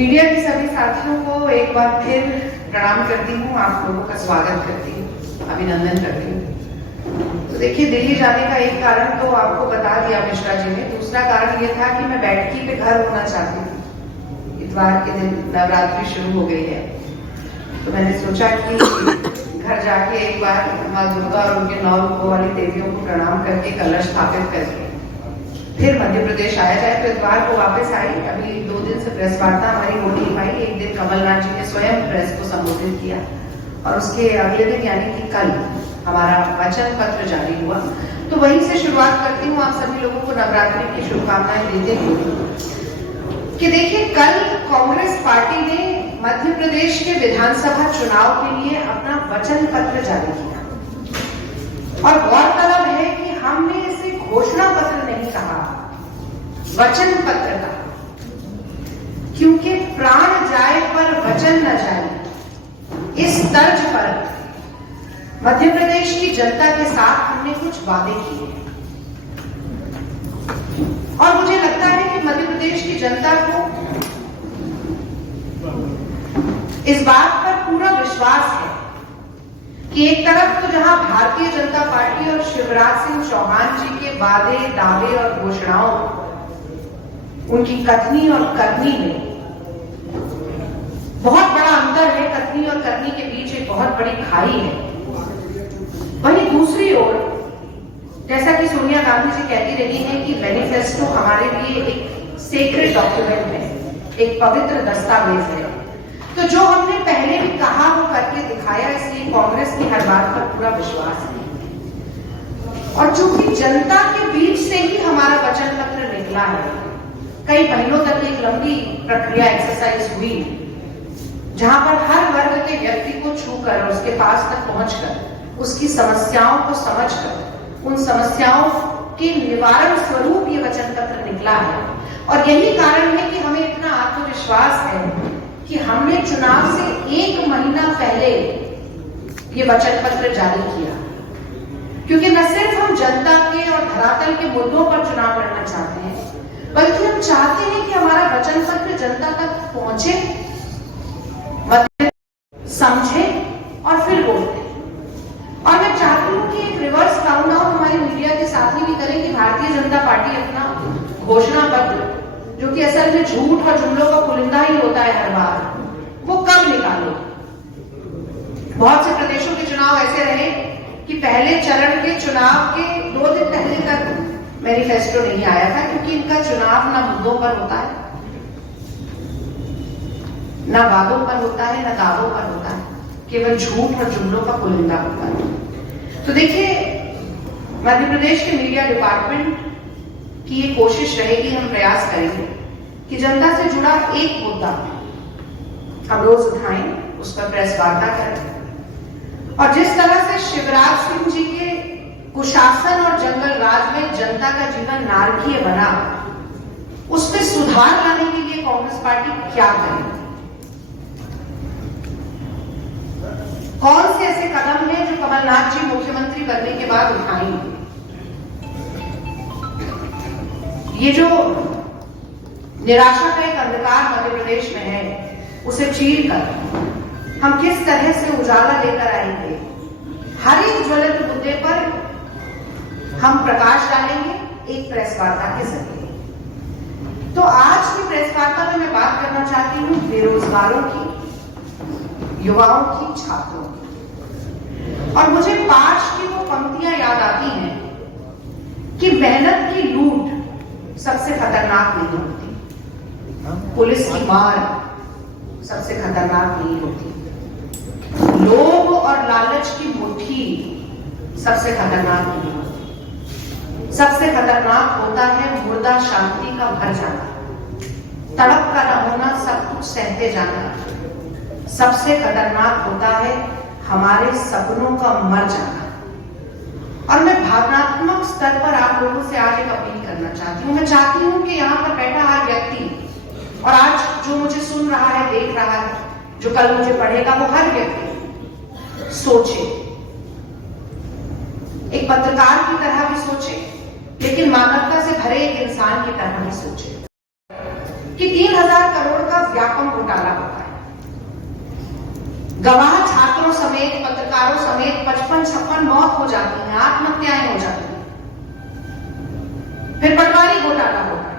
Media के सभी साथियों को एक बार फिर प्रणाम करती हूँ, आप लोगों का स्वागत करती हूँ, अभिनंदन करती हूँ। तो देखिए, दिल्ली जाने का एक कारण तो आपको बता दिया मिश्रा जी ने। दूसरा कारण ये था कि मैं बैठकी पे घर होना चाहती थी। इतवार के दिन नवरात्रि शुरू हो गई है, तो मैंने सोचा कि घर जाके एक बार माँ दुर्गा और उनके 9 रूपों वाली देवियों को प्रणाम करके कलश स्थापित करके फिर मध्य प्रदेश आया जाए। तो इतवार को वापस आई। अभी 2 दिन से प्रेस वार्ता हमारी हो नहीं पाई। एक दिन कमलनाथ जी ने स्वयं प्रेस को संबोधित किया और उसके अगले दिन यानी कि कल हमारा वचन पत्र जारी हुआ। तो वहीं से शुरुआत करती हूँ, आप सभी लोगों को नवरात्रि की शुभकामनाएं देते हुए कि देखिए, कल कांग्रेस पार्टी ने मध्य प्रदेश के विधानसभा चुनाव के लिए अपना वचन पत्र जारी किया। और गौरतलब है कि हमने इसे घोषणा पत्र नहीं कहा, वचन पत्र का, क्योंकि प्राण जाए पर वचन न जाए, इस तर्ज पर मध्य प्रदेश की जनता के साथ हमने कुछ वादे किए हैं। और मुझे लगता है कि मध्य प्रदेश की जनता को इस बात पर पूरा विश्वास है कि एक तरफ तो जहां भारतीय जनता पार्टी और शिवराज सिंह चौहान जी के वादे, दावे और घोषणाओं, उनकी कथनी और करनी में बहुत बड़ा अंतर है, कथनी और करनी के बीच एक बहुत बड़ी खाई है, वहीं दूसरी ओर जैसा कि सोनिया गांधी जी कहती रही है कि मैनिफेस्टो हमारे लिए एक सेक्रेड डॉक्यूमेंट है, एक पवित्र दस्तावेज है। तो जो हमने पहले भी कहा वो करके दिखाया, इसलिए कांग्रेस की हर बात पर पूरा विश्वास है। और चूंकि जनता के बीच से ही हमारा वचन पत्र निकला है, कई महीनों तक एक लंबी प्रक्रिया एक्सरसाइज हुई जहां पर हर वर्ग के व्यक्ति को छूकर, उसके पास तक पहुंचकर, उसकी समस्याओं को समझकर, उन समस्याओं के निवारण स्वरूप ये वचन पत्र निकला है। और यही कारण है कि हमें इतना आत्मविश्वास है कि हमने चुनाव से 1 महीना पहले ये वचन पत्र जारी किया, क्योंकि न सिर्फ हम जनता के और धरातल के मुद्दों पर चुनाव लड़ना चाहते हैं, बल्कि हम चाहते हैं कि हमारा वचन पत्र जनता तक पहुंचे, समझे और फिर बोले। और मैं चाहती हूं कि एक रिवर्स काउंटडाउन हमारी मीडिया के साथी भी करें कि भारतीय जनता पार्टी अपना घोषणा पत्र, जो कि असल में झूठ और जुमलों का पुलिंदा ही होता है हर बार, वो कब निकाले। बहुत से प्रदेशों के चुनाव ऐसे रहे कि पहले चरण के चुनाव के 2 दिन पहले तक मैनिफेस्टो नहीं आया था, क्योंकि इनका चुनाव ना मुद्दों पर होता है, ना वादों पर होता है, ना दावों पर होता है, केवल झूठ और जुमलों का पुलिंदा होता है। तो देखिए, मध्य प्रदेश के मीडिया डिपार्टमेंट की ये कोशिश रहेगी, हम प्रयास करेंगे कि जनता से जुड़ा एक मुद्दा हम रोज उठाएं, उस पर प्रेस वार्ता करें। और जिस तरह से शिवराज सिंह जी के कुशासन और जंगल राज में जनता का जीवन नारकीय बना, उसमें सुधार लाने के लिए कांग्रेस पार्टी क्या करे, कौन से ऐसे कदम हैं जो कमलनाथ जी मुख्यमंत्री बनने के बाद उठाएंगे। ये जो निराशा का एक अंधकार मध्य प्रदेश में है, उसे चीर कर हम किस तरह से उजाला लेकर आएंगे, हर एक ज्वलंत मुद्दे पर हम प्रकाश डालेंगे एक प्रेस वार्ता के जरिए। तो आज की प्रेस वार्ता में मैं बात करना चाहती हूँ बेरोजगारों की, युवाओं की, छात्रों की। और मुझे पाश की वो पंक्तियां याद आती हैं कि मेहनत की लूट सबसे खतरनाक नहीं होती, पुलिस की मार सबसे खतरनाक नहीं होती, लोभ और लालच की मुट्ठी सबसे खतरनाक नहीं होती। सबसे खतरनाक होता है मुर्दा शांति का भर जाना, तड़प का न होना, सब कुछ सहते जाना। सबसे खतरनाक होता है हमारे सपनों का मर जाना। और मैं भावनात्मक स्तर पर आप लोगों से आज एक अपील करना चाहती हूँ। मैं चाहती हूँ कि यहाँ पर बैठा हर व्यक्ति, और आज जो मुझे सुन रहा है, देख रहा है, जो कल मुझे पढ़ेगा, वो हर व्यक्ति सोचे, एक पत्रकार की तरह भी सोचे, लेकिन मानवता से भरे एक इंसान की तरह भी सोचे कि 3000 करोड़ का व्यापक घोटाला होता है। गवाह छात्रों समेत, पत्रकारों समेत 55-56 मौत हो जाती है, आत्महत्याएं हो जाती हैं। फिर पटवारी घोटाला होता है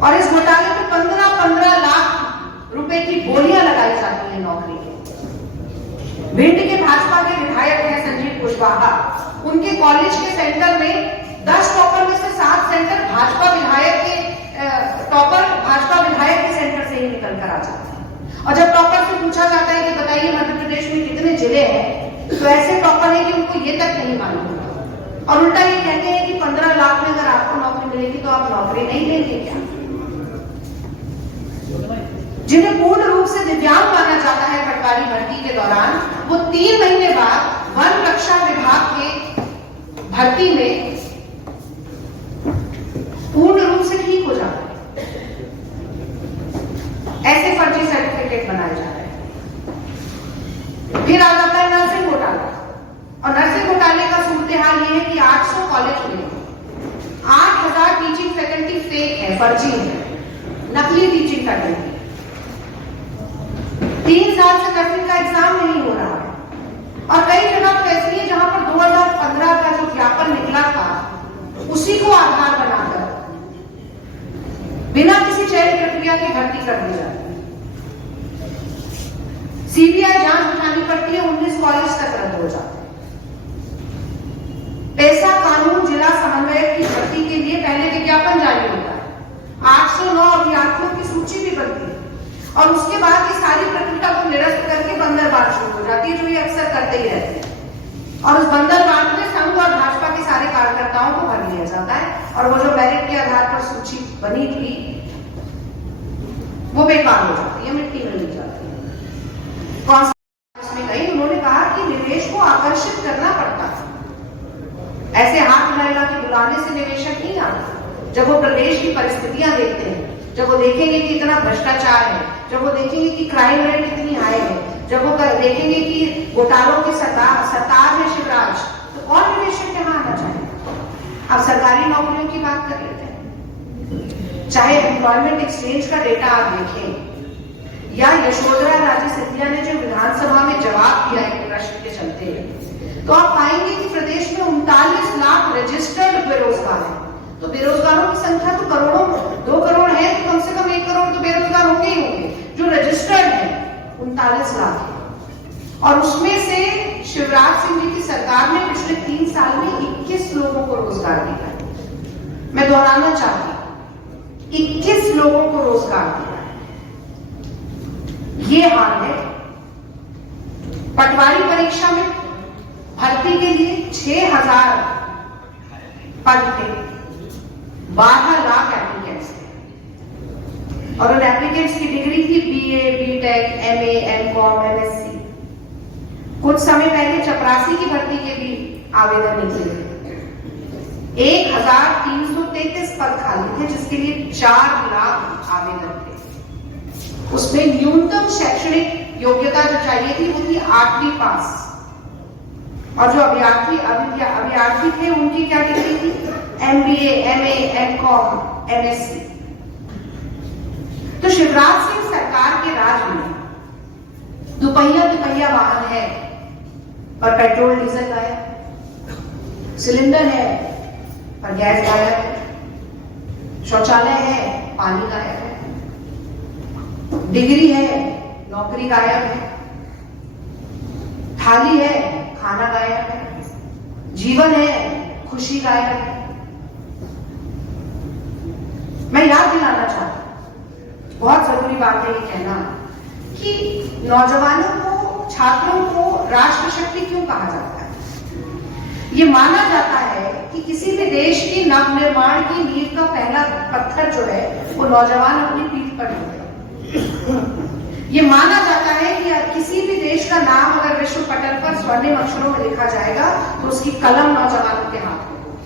और इस घोटाले में 15-15 लाख रुपए की बोलियां लगाई जाती है नौकरी के। भिंड के भाजपा के विधायक हैं संजीव कुशवाहा, उनके कॉलेज के सेंटर में 10 टॉपर में से 7 सेंटर भाजपा विधायक के सेंटर से ही निकल कर आ जाते हैं। और जब टॉपर से पूछा जाता है कि बताइए मध्य प्रदेश में कितने जिले हैं, तो ऐसे टॉपर है कि उनको ये तक नहीं मालूम होता और उल्टा ये कहते हैं कि 15 लाख में अगर आपको नौकरी मिलेगी तो आप नौकरी नहीं लेंगे क्या? जिन्हें पूर्ण रूप से दिव्यांग माना जाता है पटवारी भर्ती के दौरान, वो 3 महीने बाद वन रक्षा विभाग के भर्ती में पूर्ण रूप से ठीक हो जाता है। ऐसे फर्जी सर्टिफिकेट बनाए जा रहे हैं। फिर आ जाता है नर्सिंग घोटाला, और नर्सिंग घोटाले का सूरत हाल ये है कि 800 कॉलेज में 8000 टीचिंग फैकल्टी फेक है, फर्जी है, नकली टीचिंग फैकल्टी। 3 साल से नर्सिंग का एग्जाम नहीं हो रहा है और कई जगह तो ऐसी है जहां पर 2015 का जो ज्ञापन निकला था उसी को आधार बनाकर बिना किसी चयन प्रक्रिया की भर्ती कर दी जाती है। सीबीआई जांच बिठानी पड़ती है, 19 कॉलेज तक रद्द हो जाते हैं। पैसा कानून जिला समन्वयक की भर्ती के लिए पहले विज्ञापन जारी होता है, 809 अभ्यर्थियों की सूची भी बनती है और उसके बाद ये सारी प्रक्रिया को निरस्त करके बंदरबांट शुरू हो जाती है, जो ये अक्सर करते ही रहते हैं। और उस बंदरबांट में संघ और भाजपा के सारे कार्यकर्ताओं को भर लिया जाता है और वो जो मेरिट के आधार पर सूची बनी थी वो बेकार हो जाती है, मिट्टी में मिल जाती है। कौन सा गई, उन्होंने कहा कि निवेश को आकर्षित करना पड़ता है, ऐसे हाथ महिला के बुलाने से निवेशक नहीं आता। जब वो प्रदेश की परिस्थितियां देखते हैं, जब वो देखेंगे कि इतना भ्रष्टाचार है, जब वो देखेंगे कि क्राइम रेट इतनी हाई है, जब वो देखेंगे कि घोटालों के सरताज है शिवराज, तो कौन निवेशक यहाँ आना चाहेगा? अब सरकारी नौकरियों की बात कर लेते हैं। चाहे एम्प्लॉयमेंट एक्सचेंज का डेटा आप देखें या यशोधरा राजे सिंधिया ने जो विधानसभा में जवाब दिया एक प्रश्न के चलते, तो आप पाएंगे कि प्रदेश में 39 लाख रजिस्टर्ड बेरोजगार हैं। तो बेरोजगारों की संख्या तो करोड़ों, 2 करोड़ है, तो कम से कम 1 करोड़ तो बेरोजगार होंगे ही होंगे। जो रजिस्टर्ड है 39 लाख है और उसमें से शिवराज सिंह जी की सरकार ने पिछले 3 साल में 21 लोगों को रोजगार दिया है। मैं दोहराना चाहती हूं, 21 लोगों को रोजगार दिया है। ये हाल है। पटवारी परीक्षा में भर्ती के लिए 6000 पद थे, 12 लाख एप्लीकेंट्स थे और उन एप्लीकेंट्स की डिग्री थी BA, BTech, MA, MCom, MSc। कुछ समय पहले चपरासी की भर्ती के भी आवेदन निकले। 1333 पद खाली थे जिसके लिए 4 लाख आवेदन थे। उसमें न्यूनतम शैक्षणिक योग्यता जो चाहिए थी वो थी 8वीं पास और जो अभ्यर्थी थे उनकी क्या डिग्री थी? MBA, MA, MCom, MSc। तो शिवराज सिंह सरकार के राज में दुपहिया वाहन है पर पेट्रोल डीजल गायब, सिलेंडर है पर गैस गायब है, शौचालय है पानी गायब है, डिग्री है नौकरी गायब है, थाली है खाना गायब है, जीवन है खुशी गायब है। मैं याद दिलाना चाहती हूं, बहुत जरूरी बात है ये कहना कि नौजवानों को, छात्रों को राष्ट्र शक्ति क्यों कहा जाता है? ये माना जाता है कि किसी भी देश की नवनिर्माण की नींव का पहला पत्थर जो है वो नौजवान अपनी पीठ पर ढोते हैं। ये माना जाता है कि किसी भी देश का नाम अगर विश्व पटल पर स्वर्णिम अक्षरों में लिखा जाएगा तो उसकी कलम नौजवानों के हाथ में होगी।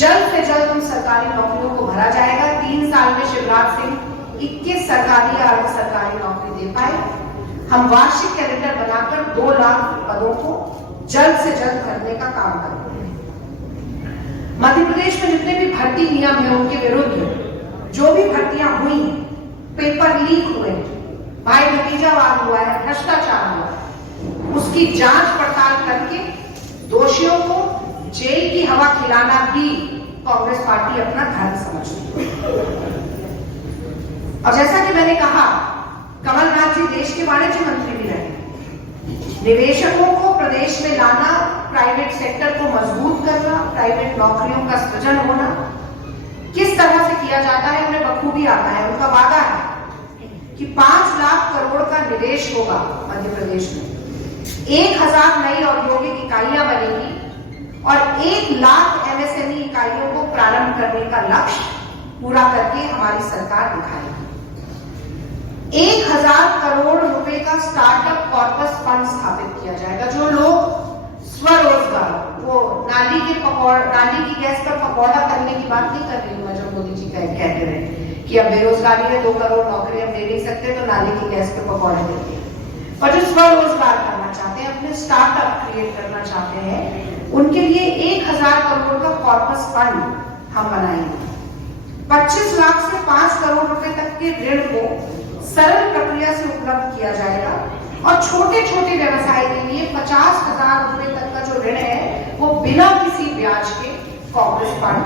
जल्द से जल्द उन सरकारी नौकरियों को भरा जाएगा। 3 साल में शिवराज सिंह 21 सरकारी या अर्ध सरकारी नौकरी दे पाए। हम वार्षिक कैलेंडर बनाकर 2 लाख पदों को जल्द से जल्द भरने का काम करेंगे। मध्य प्रदेश में जितने भी भर्ती नियम है उनके विरुद्ध जो भी भर्तियां हुई, पेपर लीक हुए, भाई भतीजावाद हुआ है, भ्रष्टाचार हुआ है, उसकी जांच पड़ताल करके दोषियों को जेल की हवा खिलाना भी कांग्रेस पार्टी अपना धर्म समझती है। और जैसा कि मैंने कहा, कमलनाथ जी देश के वाणिज्य मंत्री भी रहे। निवेशकों को प्रदेश में लाना, प्राइवेट सेक्टर को मजबूत करना, प्राइवेट नौकरियों का सृजन होना किस तरह से किया जाता है उन्हें बखूबी आता है। उनका वादा है कि 5 लाख करोड़ का निवेश होगा मध्य प्रदेश में, 1000 नई औद्योगिक इकाइयां बनेगी और 1 लाख एमएसएमई इकाइयों को प्रारंभ करने का लक्ष्य पूरा करके हमारी सरकार दिखाएगी। 1000 करोड़ रुपए का स्टार्टअप कॉर्पस फंड स्थापित किया जाएगा। जो लोग स्वरोजगार, वो नाली की गैस पर पकौड़ा करने की बात नहीं कर रही हूं मैं, जो मोदी जी कहते रहे कि अब बेरोजगारी है, 2 करोड़ नौकरी हम दे नहीं सकते तो नाली की गैस पर पकौड़े देते हैं। और जो स्वरोजगार करना चाहते हैं, अपने स्टार्टअप क्रिएट करना चाहते हैं, उनके लिए 1000 करोड़ का कॉर्पस फंड हम बनाएंगे। 25 लाख से 5 करोड़ रुपए तक के ऋण को सरल प्रक्रिया से उपलब्ध किया जाएगा और छोटे छोटे व्यवसाय के लिए 50,000 रुपए तक का जो ऋण है वो बिना किसी ब्याज के कांग्रेस पार्टी